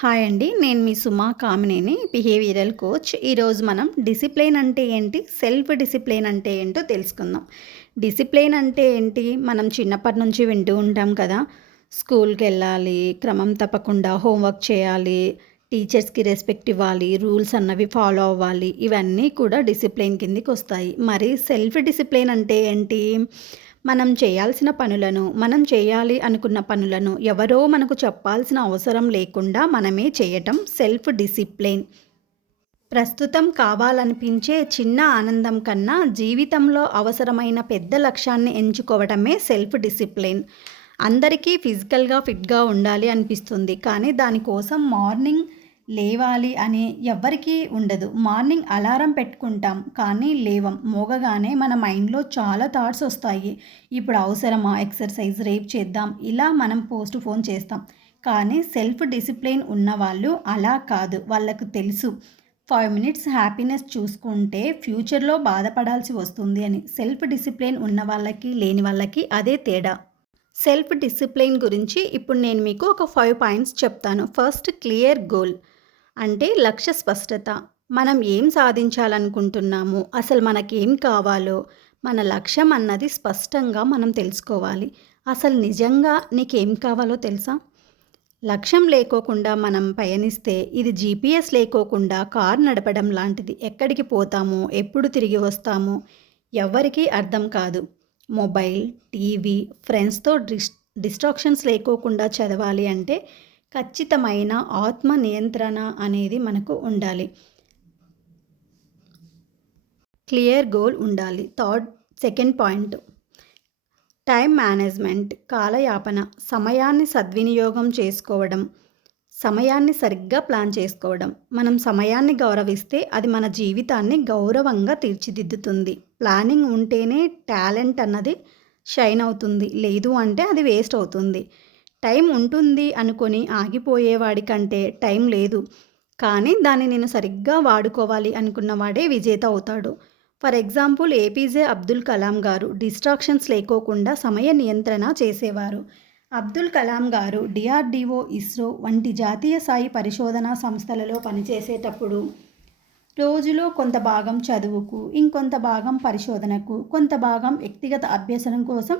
Hi అండి. నేను మీ సుమా Kamineni, behavioural coach. ఈరోజు మనం డిసిప్లిన్ అంటే ఏంటి, సెల్ఫ్ డిసిప్లిన్ అంటే ఏంటో తెలుసుకుందాం. డిసిప్లిన్ అంటే ఏంటి, మనం చిన్నప్పటి నుంచి వింటూ ఉంటాం కదా. స్కూల్కి వెళ్ళాలి, క్రమం తప్పకుండా హోంవర్క్ చేయాలి, టీచర్స్కి రెస్పెక్ట్ ఇవ్వాలి, రూల్స్ అన్నవి ఫాలో అవ్వాలి. ఇవన్నీ కూడా డిసిప్లిన్ కిందికి వస్తాయి. మరి సెల్ఫ్ డిసిప్లిన్ అంటే ఏంటి, మనం చేయాల్సిన పనులను, మనం చేయాలి అనుకున్న పనులను ఎవరో మనకు చెప్పాల్సిన అవసరం లేకుండా మనమే చేయటం సెల్ఫ్ డిసిప్లిన్. ప్రస్తుతం కావాలనిపించే చిన్న ఆనందం కన్నా జీవితంలో అవసరమైన పెద్ద లక్ష్యాన్ని ఎంచుకోవడమే సెల్ఫ్ డిసిప్లిన్. అందరికీ ఫిజికల్గా ఫిట్గా ఉండాలి అనిపిస్తుంది, కానీ దానికోసం మార్నింగ్ లేవాలి అని ఎవ్వరికీ ఉండదు. మార్నింగ్ అలారం పెట్టుకుంటాం కానీ లేవం. మోగగానే మన మైండ్లో చాలా థాట్స్ వస్తాయి. ఇప్పుడు అవసరమా ఎక్సర్సైజ్, రేపు చేద్దాం, ఇలా మనం పోస్ట్ పోన్ చేస్తాం. కానీ సెల్ఫ్ డిసిప్లిన్ ఉన్నవాళ్ళు అలా కాదు. వాళ్ళకు తెలుసు 5 మినిట్స్ హ్యాపీనెస్ చూసుకుంటే ఫ్యూచర్లో బాధపడాల్సి వస్తుంది అని. సెల్ఫ్ డిసిప్లిన్ ఉన్న వాళ్ళకి లేని వాళ్ళకి అదే తేడా. సెల్ఫ్ డిసిప్లిన్ గురించి ఇప్పుడు నేను మీకు ఒక 5 పాయింట్స్ చెప్తాను. ఫస్ట్, క్లియర్ గోల్ అంటే లక్ష్య స్పష్టత. మనం ఏం సాధించాలనుకుంటున్నాము, అసలు మనకేం కావాలో, మన లక్ష్యం అన్నది స్పష్టంగా మనం తెలుసుకోవాలి. అసలు నిజంగా నీకేం కావాలో తెలుసా? లక్ష్యం లేకోకుండా మనం పయనిస్తే ఇది జీపీఎస్ లేకోకుండా కార్ నడపడం లాంటిది. ఎక్కడికి పోతామో, ఎప్పుడు తిరిగి వస్తామో ఎవ్వరికీ అర్థం కాదు. మొబైల్, టీవీ, ఫ్రెండ్స్తో డిస్ట్రాక్షన్స్ లేకోకుండా చదవాలి అంటే ఖచ్చితమైన ఆత్మ నియంత్రణ అనేది మనకు ఉండాలి. క్లియర్ గోల్ ఉండాలి. సెకండ్ పాయింట్, టైం మేనేజ్మెంట్, కాలయాపన. సమయాన్ని సద్వినియోగం చేసుకోవడం, సమయాన్ని సరిగ్గా ప్లాన్ చేసుకోవడం. మనం సమయాన్ని గౌరవిస్తే అది మన జీవితాన్ని గౌరవంగా తీర్చిదిద్దుతుంది. ప్లానింగ్ ఉంటేనే టాలెంట్ అన్నది షైన్ అవుతుంది, లేదు అంటే అది వేస్ట్ అవుతుంది. టైం ఉంటుంది అనుకొని ఆగిపోయేవాడి కంటే టైం లేదు కానీ దాన్ని నేను సరిగ్గా వాడుకోవాలి అనుకున్నవాడే విజేత అవుతాడు. For example, APJ Abdul Kalam గారు డిస్ట్రాక్షన్స్ లేకోకుండా సమయ నియంత్రణ చేసేవారు. అబ్దుల్ కలాం గారు డిఆర్డిఓ, ఇస్రో వంటి జాతీయ స్థాయి పరిశోధనా సంస్థలలో పనిచేసేటప్పుడు రోజులో కొంత భాగం చదువుకు, ఇంకొంత భాగం పరిశోధనకు, కొంత భాగం వ్యక్తిగత అభ్యసనం కోసం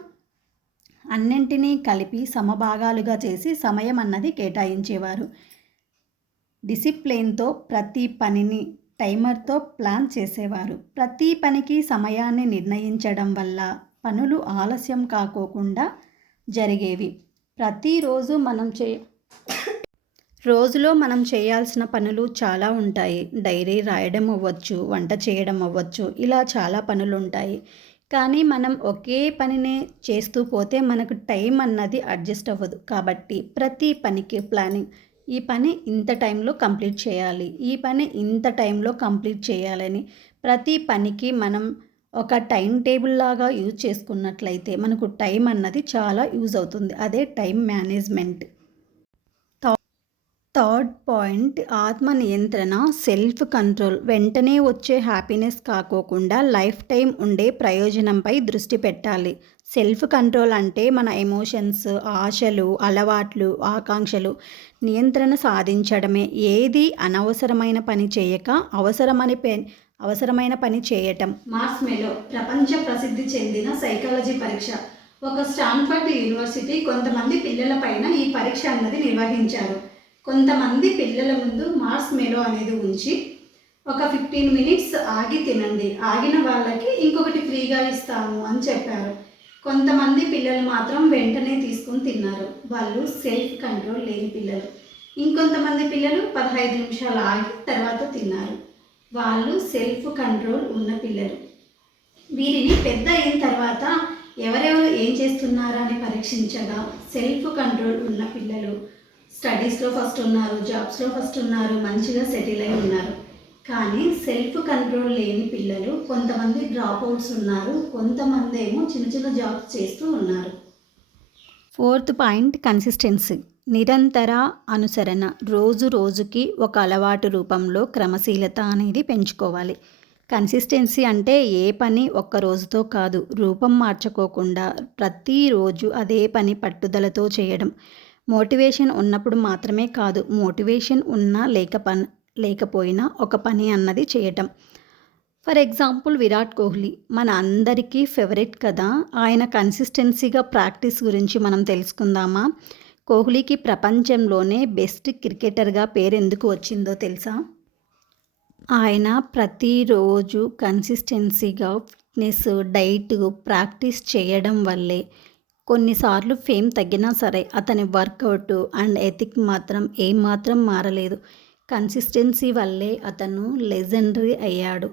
అన్నింటినీ కలిపి సమభాగాలుగా చేసి సమయం అన్నది కేటాయించేవారు. డిసిప్లిన్తో ప్రతి పనిని టైమర్తో ప్లాన్ చేసేవారు. ప్రతి పనికి సమయాన్ని నిర్ణయించడం వల్ల పనులు ఆలస్యం కాకోకుండా జరిగేవి. ప్రతిరోజు రోజులో మనం చేయాల్సిన పనులు చాలా ఉంటాయి. డైరీ రాయడం అవ్వచ్చు, వంట చేయడం అవ్వచ్చు, ఇలా చాలా పనులు ఉంటాయి. కానీ మనం ఒకే పనినే చేస్తూ పోతే మనకు టైం అన్నది అడ్జస్ట్ అవ్వదు. కాబట్టి ప్రతి పనికి ప్లానింగ్, ఈ పని ఇంత టైంలో కంప్లీట్ చేయాలి, ఈ పని ఇంత టైంలో కంప్లీట్ చేయాలని ప్రతి పనికి మనం ఒక టైం టేబుల్ లాగా యూజ్ చేసుకున్నట్లయితే మనకు టైం అన్నది చాలా యూజ్ అవుతుంది. అదే టైం మేనేజ్మెంట్. థర్డ్ పాయింట్, ఆత్మ నియంత్రణ, సెల్ఫ్ కంట్రోల్. వెంటనే వచ్చే హ్యాపీనెస్ కాకోకుండా లైఫ్ టైం ఉండే ప్రయోజనంపై దృష్టి పెట్టాలి. సెల్ఫ్ కంట్రోల్ అంటే మన ఎమోషన్స్, ఆశలు, అలవాట్లు, ఆకాంక్షలు నియంత్రణ సాధించడమే. ఏది అనవసరమైన పని చేయక అవసరమైన పని చేయటం. మార్స్మెలో ప్రపంచ ప్రసిద్ధి చెందిన సైకాలజీ పరీక్ష. ఒక స్టాన్ఫర్డ్ యూనివర్సిటీ కొంతమంది పిల్లల పైన ఈ పరీక్ష అన్నది నిర్వహించారు. కొంతమంది పిల్లల ముందు మార్స్మెలో అనేది ఉంచి ఒక 15 మినిట్స్ ఆగి తినండి, ఆగిన వాళ్ళకి ఇంకొకటి ఫ్రీగా ఇస్తాము అని చెప్పారు. కొంతమంది పిల్లలు మాత్రం వెంటనే తీసుకొని తిన్నారు. వాళ్ళు సెల్ఫ్ కంట్రోల్ లేని పిల్లలు. ఇంకొంతమంది పిల్లలు 15 నిమిషాలు ఆగి తర్వాత తిన్నారు. వాళ్ళు సెల్ఫ్ కంట్రోల్ ఉన్న పిల్లలు. వీరిని పెద్ద అయిన తర్వాత ఎవరెవరు ఏం చేస్తున్నారా అని పరీక్షించగా సెల్ఫ్ కంట్రోల్ ఉన్న పిల్లలు స్టడీస్లో ఫస్ట్ ఉన్నారు, జాబ్స్లో ఫస్ట్ ఉన్నారు, మంచిగా సెటిల్ అయి ఉన్నారు. కానీ సెల్ఫ్ కంట్రోల్ లేని పిల్లలు కొంతమంది డ్రాప్ అవుట్స్ ఉన్నారు, కొంతమంది ఏమో చిన్న చిన్న జాబ్స్ చేస్తూ ఉన్నారు. ఫోర్త్ పాయింట్, కన్సిస్టెన్సీ, నిరంతర అనుసరణ. రోజు రోజుకి ఒక అలవాటు రూపంలో క్రమశీలత అనేది పెంచుకోవాలి. కన్సిస్టెన్సీ అంటే ఏ పని ఒక్క రోజుతో కాదు, రూపం మార్చుకోకుండా ప్రతిరోజు అదే పని పట్టుదలతో చేయడం. మోటివేషన్ ఉన్నప్పుడు మాత్రమే కాదు, మోటివేషన్ ఉన్నా లేకపోయినా ఒక పని అన్నది చేయటం. ఫర్ ఎగ్జాంపుల్ విరాట్ కోహ్లీ మన అందరికీ ఫేవరెట్ కదా. ఆయన కన్సిస్టెన్సీగా ప్రాక్టీస్ గురించి మనం తెలుసుకుందామా? కోహ్లీకి ప్రపంచంలోనే బెస్ట్ క్రికెటర్గా పేరెందుకు వచ్చిందో తెలుసా? ఆయన ప్రతిరోజు కన్సిస్టెన్సీగా ఫిట్నెస్, డైట్, ప్రాక్టీస్ చేయడం వల్లే. కొన్నిసార్లు ఫేమ్ తగ్గినా సరే అతని వర్కౌట్ అండ్ ఎథిక్ మాత్రం ఏమాత్రం మారలేదు. కన్సిస్టెన్సీ వల్లే అతను లెజెండరీ అయ్యాడు.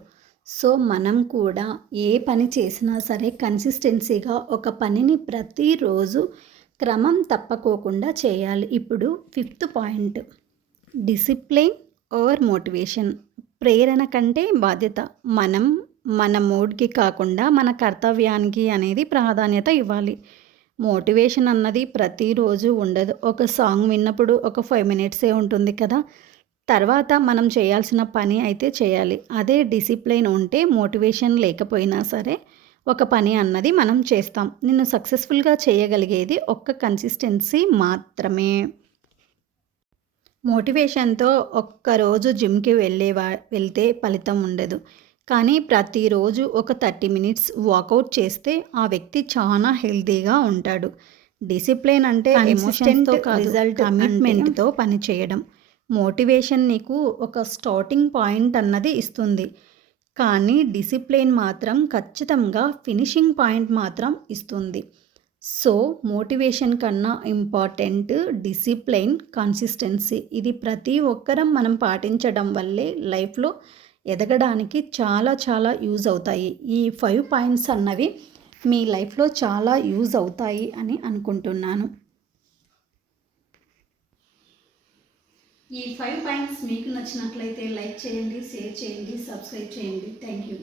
సో మనం కూడా ఏ పని చేసినా సరే కన్సిస్టెన్సీగా ఒక పనిని ప్రతిరోజు క్రమం తప్పకోకుండా చేయాలి. ఇప్పుడు 5th point, discipline over motivation. ప్రేరణ కంటే బాధ్యత. మనం మన మూడ్కి కాకుండా మన కర్తవ్యానికి అనేది ప్రాధాన్యత ఇవ్వాలి. మోటివేషన్ అన్నది ప్రతిరోజు ఉండదు. ఒక సాంగ్ విన్నప్పుడు ఒక 5 మినిట్సే ఉంటుంది కదా. తర్వాత మనం చేయాల్సిన పని అయితే చేయాలి. అదే డిసిప్లిన్ ఉంటే మోటివేషన్ లేకపోయినా సరే ఒక పని అన్నది మనం చేస్తాం. నిన్ను సక్సెస్ఫుల్గా చేయగలిగేది ఒక్క కన్సిస్టెన్సీ మాత్రమే. మోటివేషన్తో ఒక్కరోజు జిమ్కి వెళ్తే ఫలితం ఉండదు. కానీ ప్రతిరోజు ఒక 30 మినిట్స్ వాకౌట్ చేస్తే ఆ వ్యక్తి చాలా హెల్తీగా ఉంటాడు. డిసిప్లిన్ అంటే ఎమోషన్తో కాదు, రిజల్ట్ కమిట్మెంట్తో పని చేయడం. మోటివేషన్ నీకు ఒక స్టార్టింగ్ పాయింట్ అన్నది ఇస్తుంది, కానీ డిసిప్లిన్ మాత్రం ఖచ్చితంగా ఫినిషింగ్ పాయింట్ మాత్రం ఇస్తుంది. సో మోటివేషన్ కన్నా ఇంపార్టెంట్ డిసిప్లిన్, కన్సిస్టెన్సీ. ఇది ప్రతి ఒక్కరం మనం పాటించడం వల్లే లైఫ్లో ఎదగడానికి చాలా చాలా యూజ్ అవుతాయి. ఈ 5 పాయింట్స్ అన్నవి మీ లైఫ్లో చాలా యూజ్ అవుతాయి అని అనుకుంటున్నాను. ఈ 5 పాయింట్స్ మీకు నచ్చినట్లయితే లైక్ చేయండి, షేర్ చేయండి, సబ్స్క్రైబ్ చేయండి. Thank you.